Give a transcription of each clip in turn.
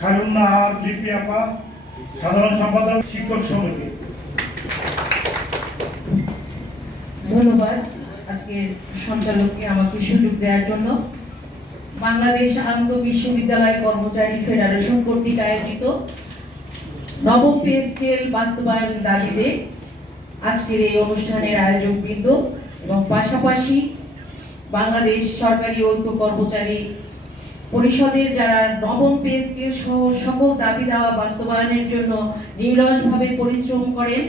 খায়রুন্নাহার লিপি আপা, সাধারণ সম্পাদক শিক্ষক সমিতি। ধন্যবাদ আজকের সঞ্চালককে আমাকে সুযোগ দেওয়ার জন্য। বাংলাদেশ আন্ত বিশ্ববিদ্যালয় কর্মচারী ফেডারেশন কর্তৃক আয়োজিত নবম পে স্কেল বাস্তবায়নের দাবিতে আজকের এই অনুষ্ঠানের আয়োজকবৃন্দ এবং পাশাপাশি বাংলাদেশ সরকারি ঐক্য কর্মচারী পরিষদের যারা নবম পে স্কেল সহ সকল দাবি দেওয়া বাস্তবায়নের জন্য নিরলসভাবে পরিশ্রম করেন,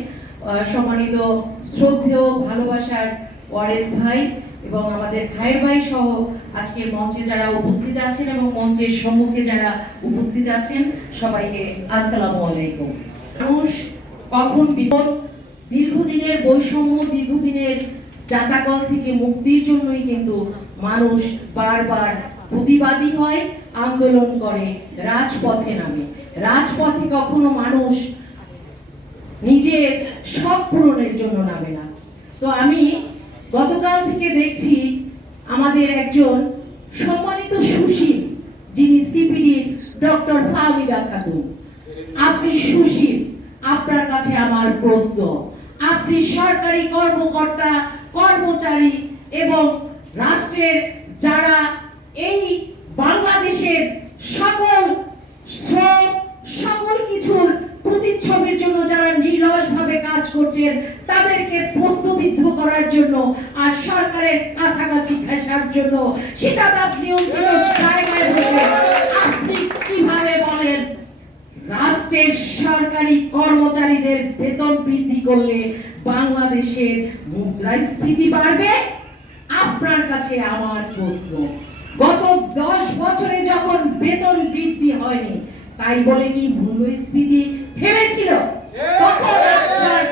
সম্মানিত শ্রদ্ধেয় ভালোবাসার ওয়ারেস ভাই এবং আমাদের খায়ের ভাই সহ আজকের মঞ্চে যারা উপস্থিত আছেন এবং মঞ্চের সম্মুখে যারা উপস্থিত আছেন সবাইকে আসসালামু আলাইকুম। মানুষ কখন বিপদ, দীর্ঘদিনের বৈষম্য, দীর্ঘদিনের জাতাকল থেকে মুক্তির জন্যই কিন্তু মানুষ বারবার প্রতিবাদী হয়, আন্দোলন করে, রাজপথে নামে। রাজপথে কখনো মানুষ নিজের শখ পূরণের জন্য নামে না। তো আমি গতকাল থেকে দেখছি আমাদের একজন সম্মানিত সুশীল, যিনি সিপিডির ডক্টর ফাহমিদা খাতুন। আপনি সুশীল, আপনার কাছে আমার প্রশ্ন, আপনি সরকারি কর্মকর্তা, কর্মচারী এবং রাষ্ট্রের যারা এই বাংলাদেশের সকল শ্রম, সকল কিছুর প্রতিচ্ছবির জন্য যারা নিরলসভাবে কাজ করছেন তাদেরকে প্রশ্নবিদ্ধ করার জন্য আর সরকারের কাছাকাছি ঘেঁষার জন্য শীতাতাপ নিয়ন্ত্রিত জায়গায় বসে আপনি কিভাবে বলেন রাষ্ট্রের সরকারি কর্মচারীদের বেতন বৃদ্ধি করলে বাংলাদেশের মুদ্রাস্ফীতি বাড়বে? আপনার কাছে আমার প্রশ্ন, গত 10 বছরে যখন বেতন বৃদ্ধি হয়নি তাই বলে কি মূল্যস্ফীতি থেমেছিল? তখন আপনার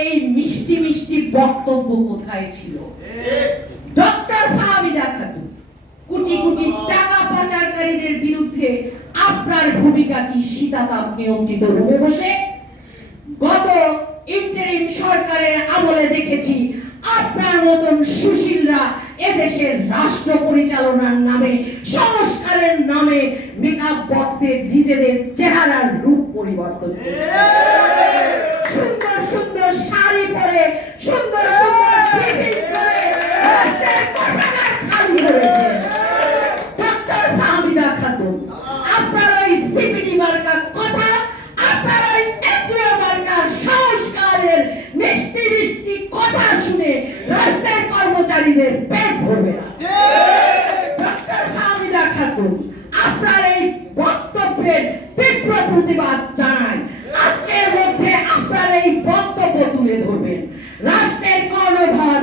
এই মিষ্টি মিষ্টি বক্তব্য কোথায় ছিল? ডক্টর ফাহমিদা খাতুন, কোটি কোটি টাকা পাচারকারীদের বিরুদ্ধে আপনার ভূমিকা কি শীতাতাপ নিয়ন্ত্রিত রুমে বসে? গত ইন্টারিম সরকারের আমলে দেখেছি আপনার মতন সুশীলরা এদেশের রাষ্ট্র পরিচালনার নামে, সংস্কারের নামে মেকআপ বক্সে নিজেদের চেহারার রূপ পরিবর্তন করেছে। সুন্দর সুন্দর শাড়ি পরে, সুন্দর সুন্দর ব্রিফিং করে রাস্তায় কোষাগার খালি হয়েছে। ডক্টর ফাহমিদা খাতুন, আপনার ওই সিপিডি মার্কা কথা, আপনার ওই এনজিও মার্কার সংস্কারের মিষ্টি মিষ্টি কথা শুনে রাষ্ট্রের কর্মচারীদের পেট ভরবে না। ডক্টর ফাহমিদা খাতুন, আপনার এই বক্তব্যের তীব্র প্রতিবাদ জানাই। আজকের মধ্যে আপনার এই বক্তব্য তুলে ধরবেন। রাষ্ট্রের কর্ণধার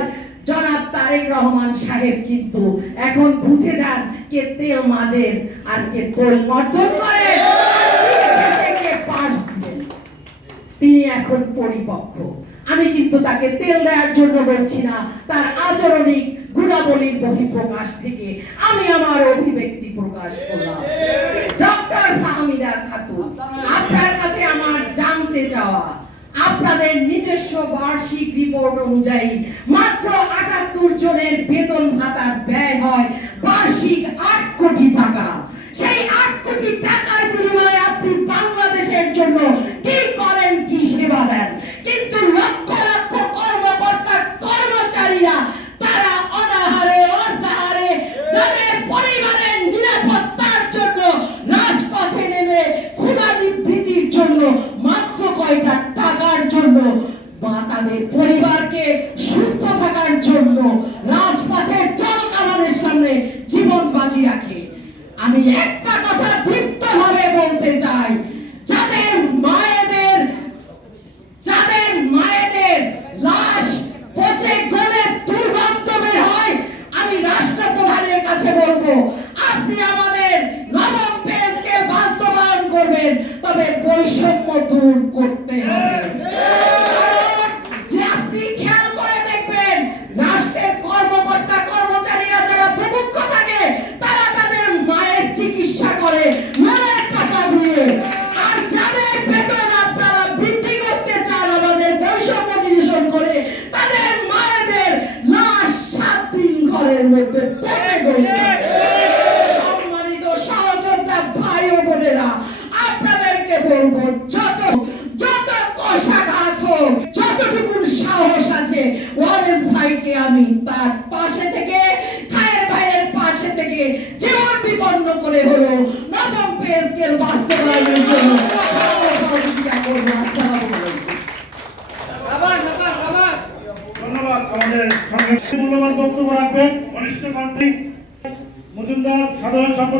জনাব তারেক রহমান সাহেব কিন্তু এখন বুঝে যান কে তেল মাজেন আর কে তোল মর্দন করেন, কে পাশ দিবেন। তিনি এখন পরিপক্ক। আমি কিন্তু তাকে তেল দেওয়ার জন্য বলছি না, তার আচরণিক গুণাবলীর বহিঃপ্রকাশ থেকে আমি আমার অভিব্যক্তি প্রকাশ করলাম। ডক্টর ফাহমিদা খাতুন, আপনার কাছে আমার জানতে চাওয়া, আপনাদের নিজস্ব বার্ষিক রিপোর্ট অনুযায়ী মাত্র 78 জনের বেতন ভাতার ব্যয় হয় বার্ষিক 8 কোটি টাকা। সেই 8 কোটি টাকার বিনিময়ে আপনি বাংলাদেশের জন্য কি করেন, কি সেবা দেন? কিন্তু লক্ষ লক্ষ কর্মকর্তা, কর্মচারীরা তারা অনাহারে, অর্ধাহারে, যাদের পরিবারের নিরাপত্তার জন্য রাজপথে নেমে ক্ষুধা নিবৃত্তির জন্য মাত্র কয়টা টাকার জন্য বা তাদের পরিবারকে সুস্থ থাকার জন্য রাজপথে জল কামানের সামনে জীবন বাজি রাখে। আমি একটা কথা দৃঢ়ভাবে বলতে চাই, যাদের মায়েদের লাশ পচে গলে দুর্গন্ধ বের হয়, আমি রাষ্ট্রপ্রধানের কাছে বলবো আপনি আমাদের নবম পে স্কেল বাস্তবায়ন করবেন, তবে বৈষম্য দূর করতে হবে। যে আপনি খেয়াল করে দেখবেন রাষ্ট্রের কর্মকর্তা, কর্মচারীরা যারা প্রমুখ থাকে তারা তাদের মায়ের চিকিৎসা করে মায়ের টাকা দিয়ে, আর যাদের বেতন আপনারা বৃদ্ধি করতে চান আমাদের বৈষম্য নিরসন করে, তাদের মায়েদের লাশ 7 দিন ঘরের মধ্যে পচে গেছে। সম্মানিত সহযোদ্ধা ভাই ও বোনেরা, বলবো, যত যত কষাঘাত হোক, যতটুকু সাহস আছে, ওয়ারেস ভাইকে আমি তার পাশে থেকে, খায়ের ভাইয়ের পাশে থেকে জীবন বিপন্ন করে হলো নবম পে স্কেল বাস্তবায়নের জন্য সহযোগিতা করবো। আসসালামু আলাইকুম। ধন্যবাদ। আমাদের সঙ্গে মূল্যবান বক্তব্য রাখবেন বরিষ্ঠ মন্ত্রী মজুমদার, সাধারণ সম্পাদক।